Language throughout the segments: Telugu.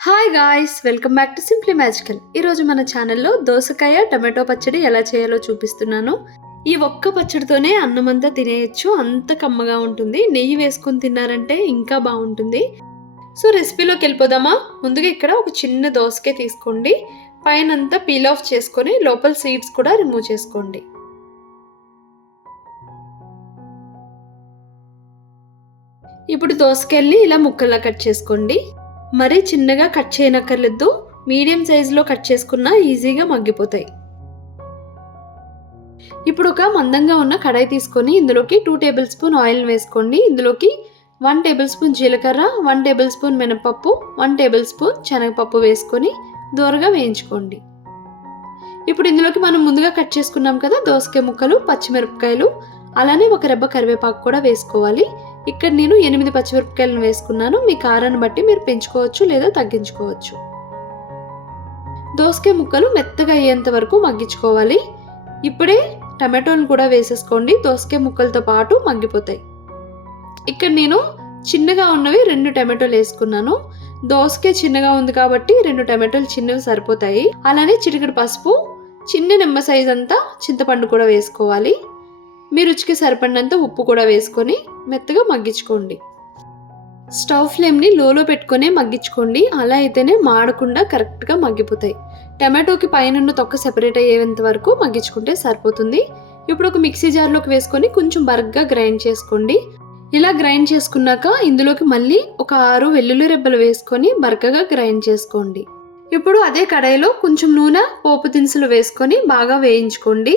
Hi guys, welcome back to simply magical. ఈరోజు మన ఛానల్లో దోసకాయ టమాటో పచ్చడి ఎలా చేయాలో చూపిస్తున్నాను. ఈ ఒక్క పచ్చడితోనే అన్నమంతా తినేయచ్చు, అంత కమ్మగా ఉంటుంది. నెయ్యి వేసుకొని తిన్నారంటే ఇంకా బాగుంటుంది. సో రెసిపీలోకి వెళ్ళిపోదామా? ముందుగా ఇక్కడ ఒక చిన్న దోసకాయ తీసుకోండి. పైనంతా పీల్ ఆఫ్ చేసుకొని లోపల సీడ్స్ కూడా రిమూవ్ చేసుకోండి. ఇప్పుడు దోసకాయల్ని ఇలా ముక్కల్లా కట్ చేసుకోండి. మరీ చిన్నగా కట్ చేయనక్కర్లేదు, మీడియం సైజులో కట్ చేసుకున్నా ఈజీగా మగ్గిపోతాయి. ఇప్పుడు ఒక మందంగా ఉన్న కడాయి తీసుకొని ఇందులోకి 2 టేబుల్ స్పూన్ ఆయిల్ వేసుకోండి. ఇందులోకి 1 టేబుల్ స్పూన్ జీలకర్ర, 1 టేబుల్ స్పూన్ మినపప్పు, 1 టేబుల్ స్పూన్ శనగపప్పు వేసుకొని దోరగా వేయించుకోండి. ఇప్పుడు ఇందులోకి మనం ముందుగా కట్ చేసుకున్నాం కదా దోసకాయ ముక్కలు, పచ్చిమిరపకాయలు, అలానే ఒక రెబ్బ కరివేపాకు కూడా వేసుకోవాలి. ఇక్కడ నేను 8 పచ్చిమిరపకాయలను వేసుకున్నాను. మీ కారాన్ని బట్టి మీరు పెంచుకోవచ్చు లేదా తగ్గించుకోవచ్చు. దోసకాయ ముక్కలు మెత్తగా అయ్యేంత వరకు మగ్గించుకోవాలి. ఇప్పుడే టమాటోలను కూడా వేసేసుకోండి, దోసకాయ ముక్కలతో పాటు మగ్గిపోతాయి. ఇక్కడ నేను చిన్నగా ఉన్నవి 2 టమాటోలు వేసుకున్నాను. దోసకాయ చిన్నగా ఉంది కాబట్టి 2 టమాటోలు చిన్నవి సరిపోతాయి. అలానే చిటికెడు పసుపు, చిన్న నిమ్మ సైజ్ అంతా చింతపండు కూడా వేసుకోవాలి. మీ రుచికి సరిపడినంత ఉప్పు కూడా వేసుకొని మెత్తగా మగ్గించుకోండి. స్టవ్ ఫ్లేమ్ని లోలో పెట్టుకొని మగ్గించుకోండి, అలా అయితేనే మాడకుండా కరెక్ట్గా మగ్గిపోతాయి. టమాటోకి పైన తొక్క సెపరేట్ అయ్యేంత వరకు మగ్గించుకుంటే సరిపోతుంది. ఇప్పుడు ఒక మిక్సీ జార్లోకి వేసుకొని కొంచెం బరగ్గా గ్రైండ్ చేసుకోండి. ఇలా గ్రైండ్ చేసుకున్నాక ఇందులోకి మళ్ళీ ఒక 6 వెల్లుల్లి రెబ్బలు వేసుకొని బరకగా గ్రైండ్ చేసుకోండి. ఇప్పుడు అదే కడాయిలో కొంచెం నూనె, పోపు దినుసులు వేసుకొని బాగా వేయించుకోండి.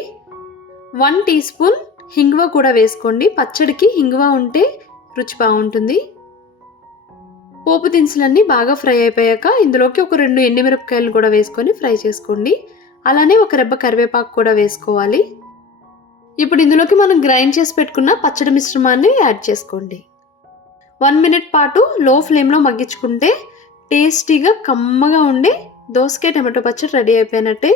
1 టీ స్పూన్ హింగువ కూడా వేసుకోండి. పచ్చడికి హింగువ ఉంటే రుచి బాగుంటుంది. పోపు దినుసులన్నీ బాగా ఫ్రై అయిపోయాక ఇందులోకి ఒక 2 ఎండుమిరపకాయలు కూడా వేసుకొని ఫ్రై చేసుకోండి. అలానే ఒక రెబ్బ కరివేపాకు కూడా వేసుకోవాలి. ఇప్పుడు ఇందులోకి మనం గ్రైండ్ చేసి పెట్టుకున్న పచ్చడి మిశ్రమాన్ని యాడ్ చేసుకోండి. 1 మినిట్ పాటు లో ఫ్లేమ్లో మగ్గించుకుంటే టేస్టీగా కమ్మగా ఉండే దోసకాయ టమాటో పచ్చడి రెడీ అయిపోయినట్టే.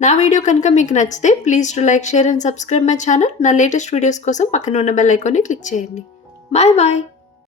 నా వీడియో కనుక మీకు నచ్చితే please to like, share and subscribe my channel. నా లేటెస్ట్ వీడియోస్ కోసం పక్కన ఉన్న బెల్ ఐకాన్ని క్లిక్ చేయండి. Bye bye.